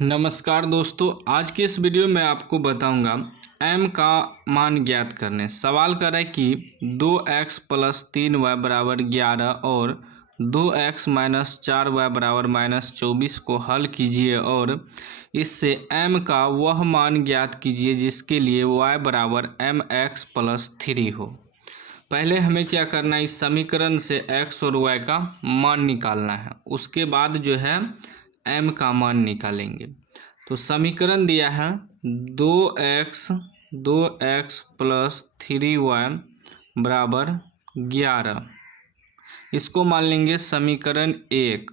नमस्कार दोस्तों, आज के इस वीडियो में आपको बताऊंगा m का मान ज्ञात करने। सवाल कर रहा है कि 2x प्लस 3y बराबर 11 और 2x माइनस 4y बराबर माइनस 24 को हल कीजिए और इससे m का वह मान ज्ञात कीजिए जिसके लिए y बराबर mx प्लस 3 हो। पहले हमें क्या करना है, इस समीकरण से x और y का मान निकालना है, उसके बाद जो है m का मान निकालेंगे। तो समीकरण दिया है 2x प्लस 3y बराबर 11, इसको मान लेंगे समीकरण एक।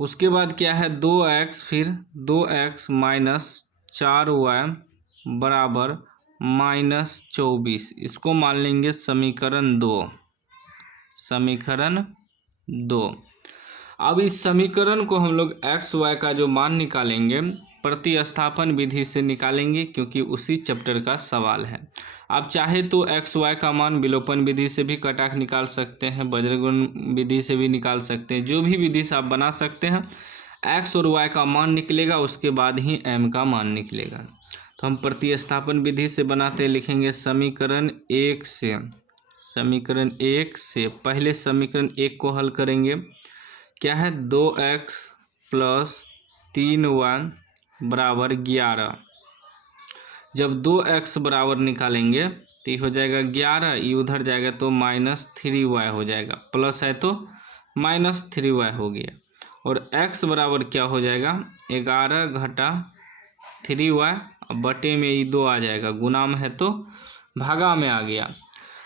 उसके बाद क्या है 2x, फिर 2x माइनस 4y बराबर माइनस 24, इसको मान लेंगे समीकरण दो। अब इस समीकरण को हम लोग एक्स वाई का जो मान निकालेंगे प्रतिस्थापन विधि से निकालेंगे, क्योंकि उसी चैप्टर का सवाल है। आप चाहे तो एक्स वाई का मान विलोपन विधि से भी कटाक निकाल सकते हैं, वज्रगुण विधि से भी निकाल सकते हैं, जो भी विधि से आप बना सकते हैं। एक्स और वाई का मान निकलेगा, उसके बाद ही एम का मान निकलेगा। तो हम प्रतिस्थापन विधि से बनाते लिखेंगे समीकरण एक से पहले समीकरण एक को हल करेंगे। क्या है 2x प्लस 3y बराबर 11। जब 2x बराबर निकालेंगे तो ये हो जाएगा 11, ये उधर जाएगा तो माइनस 3y हो जाएगा, प्लस है तो माइनस 3y हो गया। और x बराबर क्या हो जाएगा 11 घटा 3y, बटे में ये 2 आ जाएगा, गुना में है तो भागा में आ गया।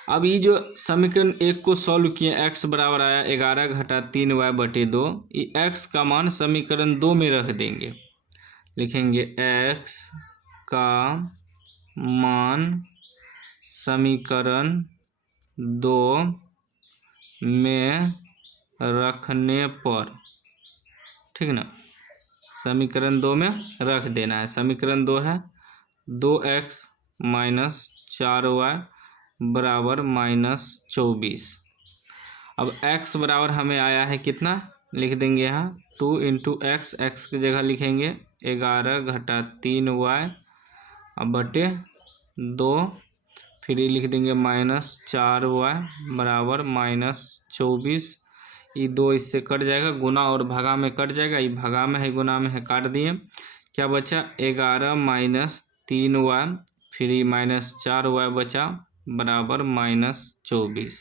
अब ये जो समीकरण एक को सॉल्व किए, x बराबर आया 11 घटा 3y बटे 2, ये x का मान समीकरण 2 में रख देंगे। लिखेंगे x का मान समीकरण 2 में रखने पर, ठीक ना, समीकरण 2 में रख देना है। समीकरण 2 है 2x माइनस 4y बराबर माइनस 24। अब x बराबर हमें आया है कितना, लिख देंगे यहाँ 2 इंटू एक्स, एक्स की जगह लिखेंगे 11 घटा 3y अब बटे 2, फिर ये लिख देंगे माइनस 4y बराबर माइनस 24। ये 2 इससे कट जाएगा, गुना और भागा में कट जाएगा, ये भागा में है गुना में है, काट दिए। क्या बचा 11 माइनस 3y, फिर ये माइनस 4y बचा बराबर माइनस 24।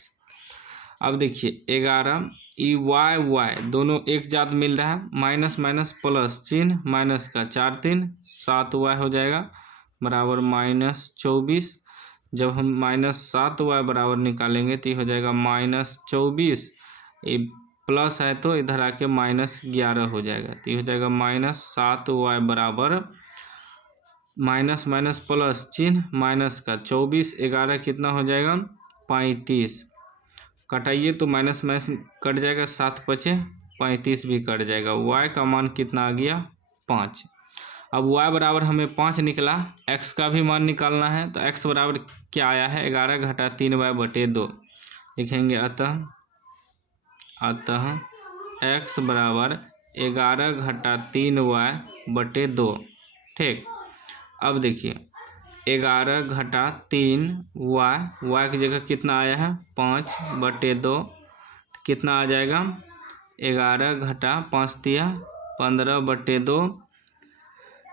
अब देखिए 11 ई वाई दोनों एक जात मिल रहा है, माइनस माइनस प्लस चिन्ह, माइनस का 4 3 7y हो जाएगा बराबर माइनस 24। जब हम माइनस 7y बराबर निकालेंगे तो ये हो जाएगा माइनस 24, ये प्लस है तो इधर आके माइनस 11 हो जाएगा, तो ये हो जाएगा माइनस 7y बराबर माइनस माइनस प्लस चिन्ह, माइनस का 24, 11 कितना हो जाएगा 35, कटाइए तो माइनस माइनस कट जाएगा, 7 बचे 35 भी कट जाएगा। y का मान कितना आ गया 5। अब y बराबर हमें 5 निकला, x का भी मान निकालना है, तो x बराबर क्या आया है 11 घटा 3y बटे 2। लिखेंगे अतः x बराबर 11 घटा 3y बटे 2, ठीक। अब देखिए 11 घटा 3y की जगह कितना आया है 5 बटे 2, कितना आ जाएगा 11 घटा 5 दिया 15 बटे 2,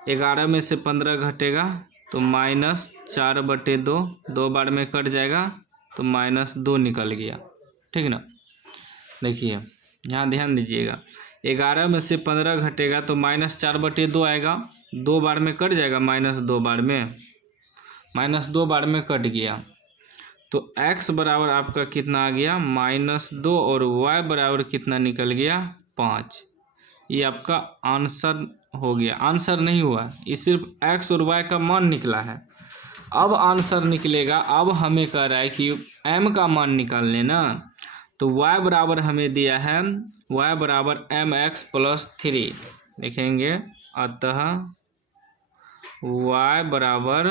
11 में से 15 घटेगा तो माइनस 4 बटे 2, 2 बार में कट जाएगा तो माइनस 2 निकल गया, ठीक ना। देखिए यहाँ ध्यान दीजिएगा, 11 में से 15 घटेगा तो माइनस 4 बटे 2 आएगा, 2 बार में कट जाएगा, माइनस 2 बार में, माइनस 2 बार में कट गया। तो x बराबर आपका कितना आ गया माइनस 2 और y बराबर कितना निकल गया 5। ये आपका आंसर हो गया। आंसर नहीं हुआ, ये सिर्फ x और y का मान निकला है। अब आंसर निकलेगा, अब हमें कह रहा है कि m का मान निकाल लेना। तो y बराबर हमें दिया है y बराबर mx प्लस 3, लिखेंगे अतः y बराबर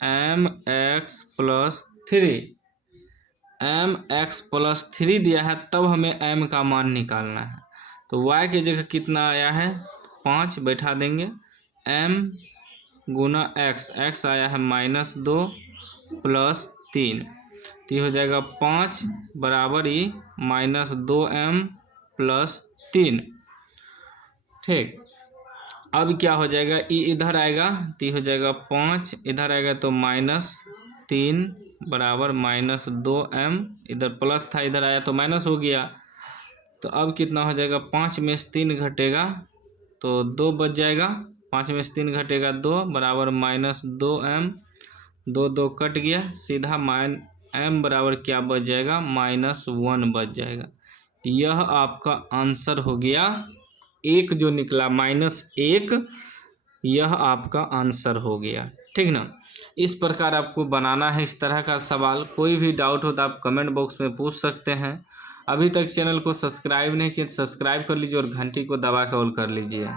mx प्लस 3, mx प्लस 3 दिया है, तब हमें m का मान निकालना है। तो y की जगह कितना आया है 5 बैठा देंगे, m गुना x आया है -2 + 3, तो ये हो जाएगा 5 बराबर ही -2m + 3। ठीक, अब क्या हो जाएगा, ई इधर आएगा तो ये हो जाएगा 5, इधर आएगा तो -3 बराबर -2m, इधर प्लस था इधर आया तो माइनस हो गया। तो अब कितना हो जाएगा, 5 में से 3 घटेगा तो 2 बच जाएगा, 5 में से 3 घटेगा 2 बराबर -2m, 2 कट गया, सीधा m बराबर क्या बच जाएगा, -1 बच जाएगा। यह आपका आंसर हो गया, एक जो निकला -1, यह आपका आंसर हो गया। ठीक ना, इस प्रकार आपको बनाना है इस तरह का सवाल। कोई भी डाउट हो तो आप कमेंट बॉक्स में पूछ सकते हैं। अभी तक चैनल को सब्सक्राइब नहीं किया तो सब्सक्राइब कर लीजिए और घंटी को दबा के ऑल कर लीजिए।